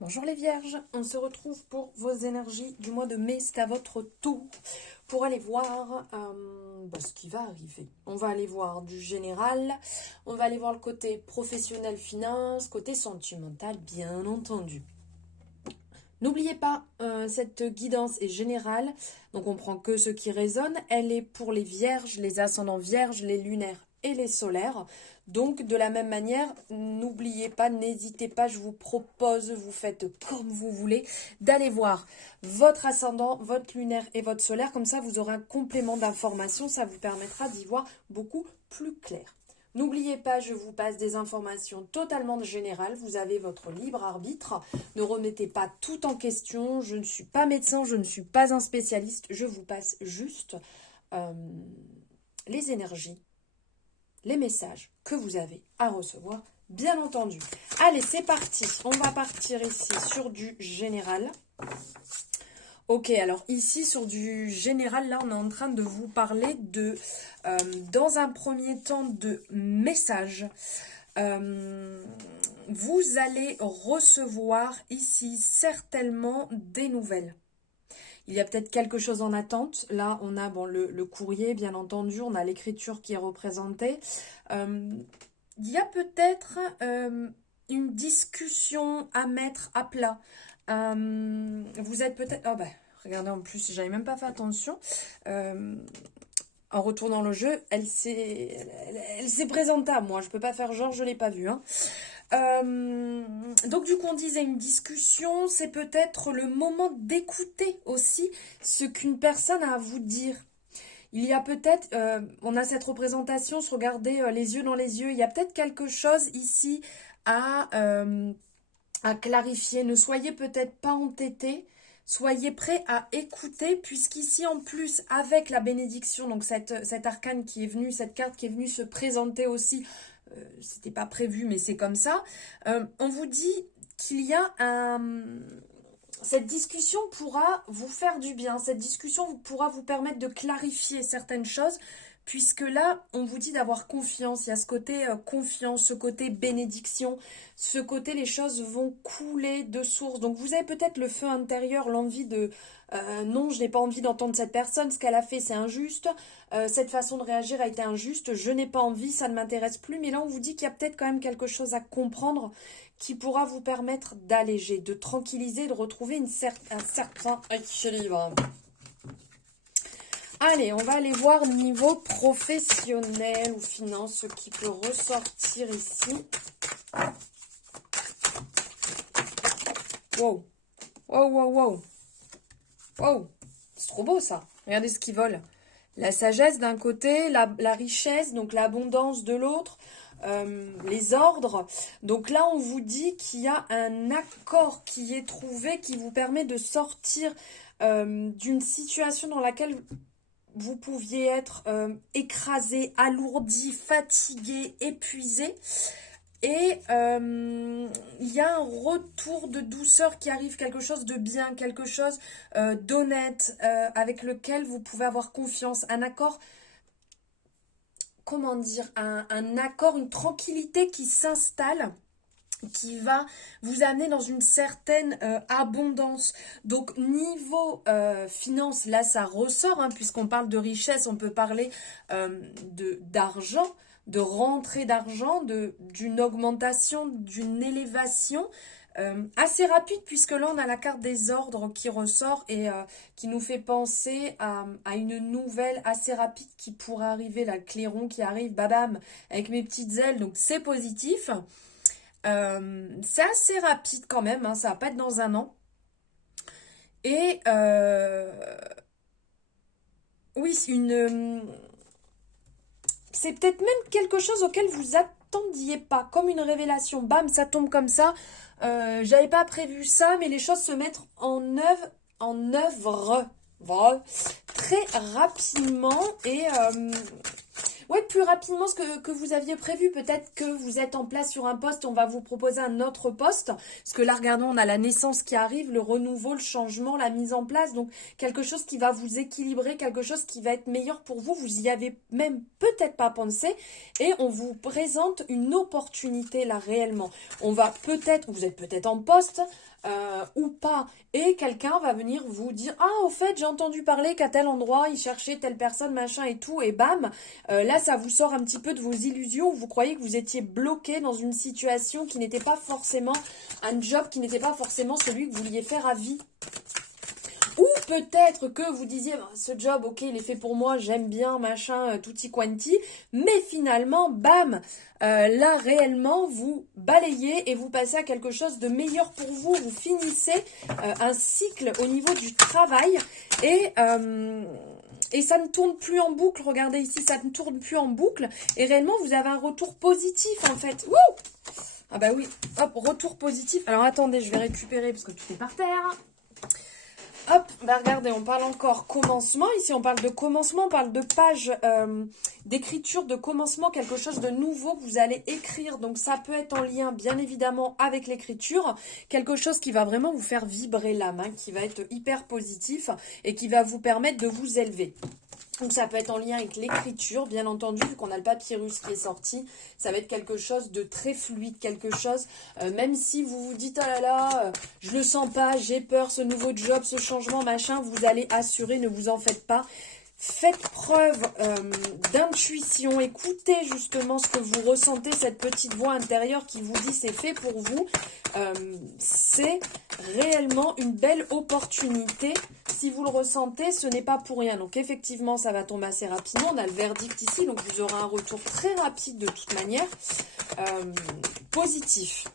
Bonjour les vierges, on se retrouve pour vos énergies du mois de mai, c'est à votre tour pour aller voir ce qui va arriver. On va aller voir du général, on va aller voir le côté professionnel, finance, côté sentimental bien entendu. N'oubliez pas, cette guidance est générale, donc on prend que ce qui résonne. Elle est pour les vierges, les ascendants vierges, les lunaires et les solaires. Donc de la même manière, n'oubliez pas, n'hésitez pas, je vous propose, vous faites comme vous voulez, d'aller voir votre ascendant, votre lunaire et votre solaire. Comme ça, vous aurez un complément d'information, ça vous permettra d'y voir beaucoup plus clair. N'oubliez pas, je vous passe des informations totalement générales. Vous avez votre libre arbitre. Ne remettez pas tout en question. Je ne suis pas médecin, je ne suis pas un spécialiste. Je vous passe juste les énergies, les messages que vous avez à recevoir, bien entendu. Allez, c'est parti. On va partir ici sur du général. Ok, alors ici sur du général, là on est en train de vous parler de, dans un premier temps, de messages. Vous allez recevoir ici certainement des nouvelles. Il y a peut-être quelque chose en attente. Là, on a le courrier, bien entendu, on a l'écriture qui est représentée. Il y a peut-être une discussion à mettre à plat. Vous êtes peut-être... Oh regardez, en plus, j'avais même pas fait attention. En retournant le jeu, elle s'est présentée à moi. Je peux pas faire genre, je l'ai pas vue. Hein. Donc du coup, on disait une discussion, c'est peut-être le moment d'écouter aussi ce qu'une personne a à vous dire. Il y a peut-être, on a cette représentation, se regarder les yeux dans les yeux, il y a peut-être quelque chose ici à clarifier. Ne soyez peut-être pas entêtés, soyez prêts à écouter, puisqu'ici en plus, avec la bénédiction, donc cet arcane qui est venu, cette carte qui est venue se présenter aussi, c'était pas prévu, mais c'est comme ça, on vous dit qu'il y a cette discussion pourra vous faire du bien. Cette discussion pourra vous permettre de clarifier certaines choses, puisque là, on vous dit d'avoir confiance. Il y a ce côté confiance, ce côté bénédiction, ce côté les choses vont couler de source. Donc vous avez peut-être le feu intérieur, l'envie de non, je n'ai pas envie d'entendre cette personne, ce qu'elle a fait c'est injuste, cette façon de réagir a été injuste, je n'ai pas envie, ça ne m'intéresse plus. Mais là, on vous dit qu'il y a peut-être quand même quelque chose à comprendre qui pourra vous permettre d'alléger, de tranquilliser, de retrouver un certain équilibre. Allez, on va aller voir niveau professionnel ou finance, ce qui peut ressortir ici. Wow, wow, wow, wow. Wow, c'est trop beau ça. Regardez ce qui vole. La sagesse d'un côté, la richesse, donc l'abondance de l'autre, les ordres. Donc là, on vous dit qu'il y a un accord qui est trouvé qui vous permet de sortir d'une situation dans laquelle vous pouviez être écrasé, alourdi, fatigué, épuisé. Et il y a un retour de douceur qui arrive, quelque chose de bien, quelque chose d'honnête, avec lequel vous pouvez avoir confiance. Un accord, comment dire, un accord, une tranquillité qui s'installe, qui va vous amener dans une certaine abondance. Donc niveau finance, là ça ressort, hein, puisqu'on parle de richesse, on peut parler d'argent, de rentrée d'argent, d'une augmentation, d'une élévation assez rapide, puisque là on a la carte des ordres qui ressort et qui nous fait penser à une nouvelle assez rapide qui pourrait arriver, là, le clairon qui arrive, babam, avec mes petites ailes, donc c'est positif. C'est assez rapide quand même, hein, ça va pas être dans un an. Et oui, c'est peut-être même quelque chose auquel vous attendiez pas, comme une révélation. Bam, ça tombe comme ça. J'avais pas prévu ça, mais les choses se mettent en œuvre, voilà, très rapidement. Et Ouais, plus rapidement que vous aviez prévu. Peut-être que vous êtes en place sur un poste, on va vous proposer un autre poste. Parce que là, regardons, on a la naissance qui arrive, le renouveau, le changement, la mise en place. Donc, quelque chose qui va vous équilibrer, quelque chose qui va être meilleur pour vous. Vous y avez même peut-être pas pensé. Et on vous présente une opportunité là, réellement. On va peut-être, vous êtes peut-être en poste, ou pas, et quelqu'un va venir vous dire ah au fait j'ai entendu parler qu'à tel endroit il cherchait telle personne machin et tout, et bam, là ça vous sort un petit peu de vos illusions où vous croyez que vous étiez bloqué dans une situation qui n'était pas forcément un job, qui n'était pas forcément celui que vous vouliez faire à vie. Ou peut-être que vous disiez, ce job, ok, il est fait pour moi, j'aime bien, machin, tutti quanti, mais finalement, bam, là, réellement, vous balayez et vous passez à quelque chose de meilleur pour vous. Vous finissez un cycle au niveau du travail et ça ne tourne plus en boucle. Regardez ici, ça ne tourne plus en boucle. Et réellement, vous avez un retour positif, en fait. Wouh! Ah bah oui, hop, retour positif. Alors attendez, je vais récupérer parce que tout est par terre. Hop, bah regardez, on parle encore commencement. Ici, on parle de commencement, on parle de page d'écriture, de commencement, quelque chose de nouveau que vous allez écrire. Donc, ça peut être en lien, bien évidemment, avec l'écriture. Quelque chose qui va vraiment vous faire vibrer l'âme, hein, qui va être hyper positif et qui va vous permettre de vous élever. Donc ça peut être en lien avec l'écriture, bien entendu, vu qu'on a le papyrus qui est sorti, ça va être quelque chose de très fluide, quelque chose, même si vous vous dites, oh là là, je le sens pas, j'ai peur, ce nouveau job, ce changement, machin, vous allez assurer, ne vous en faites pas. Faites preuve d'intuition, écoutez justement ce que vous ressentez, cette petite voix intérieure qui vous dit c'est fait pour vous. C'est réellement une belle opportunité. Si vous le ressentez, ce n'est pas pour rien. Donc effectivement, ça va tomber assez rapidement. On a le verdict ici, donc vous aurez un retour très rapide de toute manière. Positif.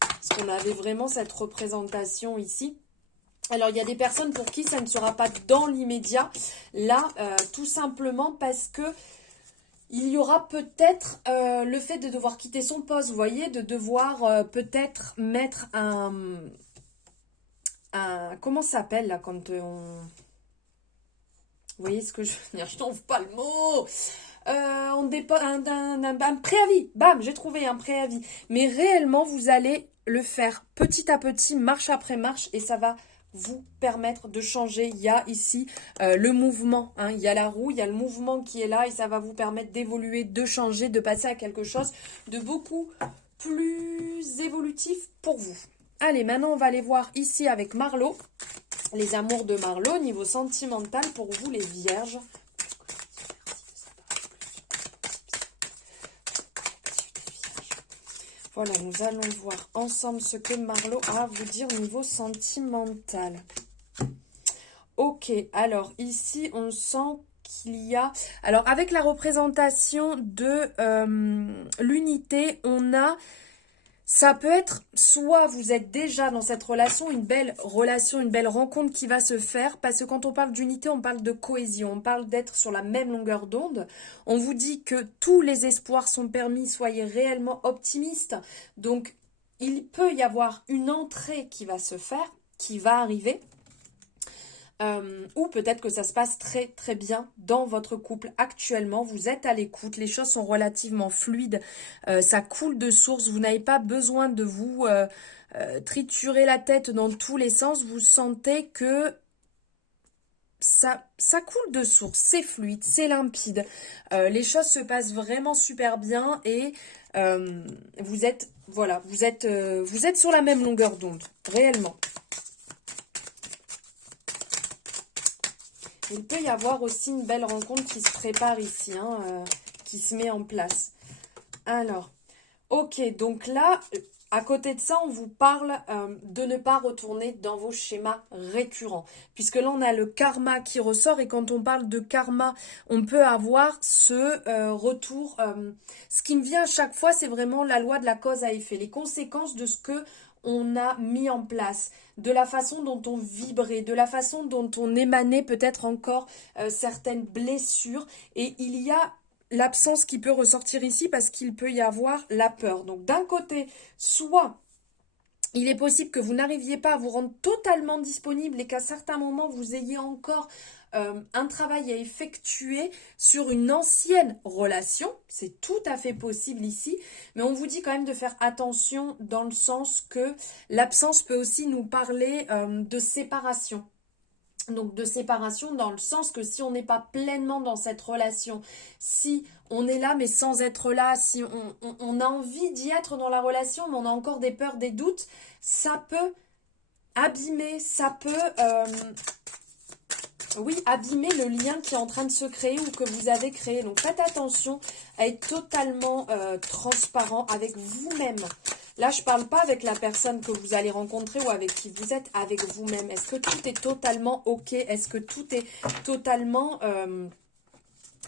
Parce qu'on avait vraiment cette représentation ici. Alors, il y a des personnes pour qui ça ne sera pas dans l'immédiat. Là, tout simplement parce que il y aura peut-être le fait de devoir quitter son poste, vous voyez, de devoir peut-être mettre comment ça s'appelle là quand on... Vous voyez ce que je veux dire? Je trouve pas le mot. On dépose un préavis. Bam, j'ai trouvé un préavis. Mais réellement, vous allez le faire petit à petit, marche après marche, et ça va vous permettre de changer. Il y a ici le mouvement, hein. Il y a la roue, il y a le mouvement qui est là et ça va vous permettre d'évoluer, de changer, de passer à quelque chose de beaucoup plus évolutif pour vous. Allez, maintenant on va aller voir ici avec Marlo, les amours de Marlo, niveau sentimental pour vous les vierges. Voilà, nous allons voir ensemble ce que Marlo a à vous dire au niveau sentimental. Ok, alors ici, on sent qu'il y a... Alors, avec la représentation de l'unité, on a... Ça peut être, soit vous êtes déjà dans cette relation, une belle rencontre qui va se faire, parce que quand on parle d'unité, on parle de cohésion, on parle d'être sur la même longueur d'onde. On vous dit que tous les espoirs sont permis, soyez réellement optimistes. Donc, il peut y avoir une entrée qui va se faire, qui va arriver. Ou peut-être que ça se passe très très bien dans votre couple actuellement, vous êtes à l'écoute, les choses sont relativement fluides, ça coule de source, vous n'avez pas besoin de vous triturer la tête dans tous les sens, vous sentez que ça coule de source, c'est fluide, c'est limpide, les choses se passent vraiment super bien et vous êtes sur la même longueur d'onde, réellement. Il peut y avoir aussi une belle rencontre qui se prépare ici, hein, qui se met en place. Alors, ok, donc là, à côté de ça, on vous parle de ne pas retourner dans vos schémas récurrents. Puisque là, on a le karma qui ressort et quand on parle de karma, on peut avoir ce retour. Ce qui me vient à chaque fois, c'est vraiment la loi de la cause à effet, les conséquences de ce que on a mis en place, de la façon dont on vibrait, de la façon dont on émanait peut-être encore certaines blessures. Et il y a l'absence qui peut ressortir ici parce qu'il peut y avoir la peur. Donc d'un côté, soit Il est possible que vous n'arriviez pas à vous rendre totalement disponible et qu'à certains moments, vous ayez encore un travail à effectuer sur une ancienne relation. C'est tout à fait possible ici. Mais on vous dit quand même de faire attention dans le sens que l'absence peut aussi nous parler de séparation. Donc de séparation dans le sens que si on n'est pas pleinement dans cette relation, si on est là mais sans être là, si on a envie d'y être dans la relation mais on a encore des peurs, des doutes, ça peut abîmer, ça peut abîmer le lien qui est en train de se créer ou que vous avez créé. Donc faites attention à être totalement transparent avec vous-même. Là, je ne parle pas avec la personne que vous allez rencontrer ou avec qui vous êtes, avec vous-même. Est-ce que tout est totalement OK? Est-ce que tout est totalement,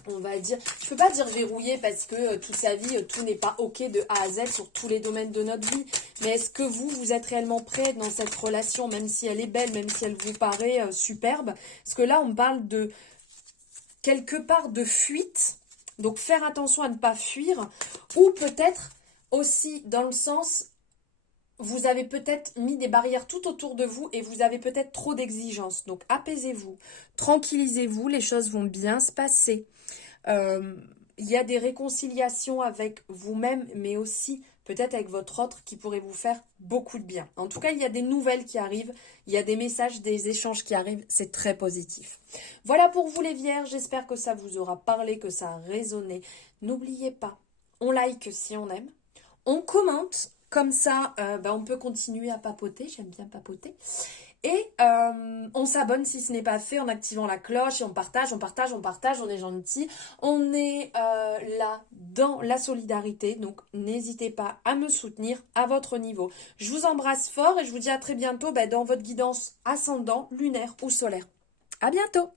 on va dire, je ne peux pas dire verrouillé parce que toute sa vie, tout n'est pas OK de A à Z sur tous les domaines de notre vie. Mais est-ce que vous êtes réellement prêt dans cette relation, même si elle est belle, même si elle vous paraît superbe? Parce que là, on parle de quelque part de fuite. Donc, faire attention à ne pas fuir. Ou peut-être aussi dans le sens, vous avez peut-être mis des barrières tout autour de vous et vous avez peut-être trop d'exigences. Donc apaisez-vous, tranquillisez-vous, les choses vont bien se passer. Il y a des réconciliations avec vous-même, mais aussi peut-être avec votre autre qui pourrait vous faire beaucoup de bien. En tout cas, il y a des nouvelles qui arrivent, il y a des messages, des échanges qui arrivent, c'est très positif. Voilà pour vous les vierges, j'espère que ça vous aura parlé, que ça a résonné. N'oubliez pas, on like si on aime. On commente, comme ça on peut continuer à papoter, j'aime bien papoter. Et on s'abonne si ce n'est pas fait en activant la cloche et on partage, on est gentil. On est là dans la solidarité, donc n'hésitez pas à me soutenir à votre niveau. Je vous embrasse fort et je vous dis à très bientôt dans votre guidance ascendant, lunaire ou solaire. À bientôt!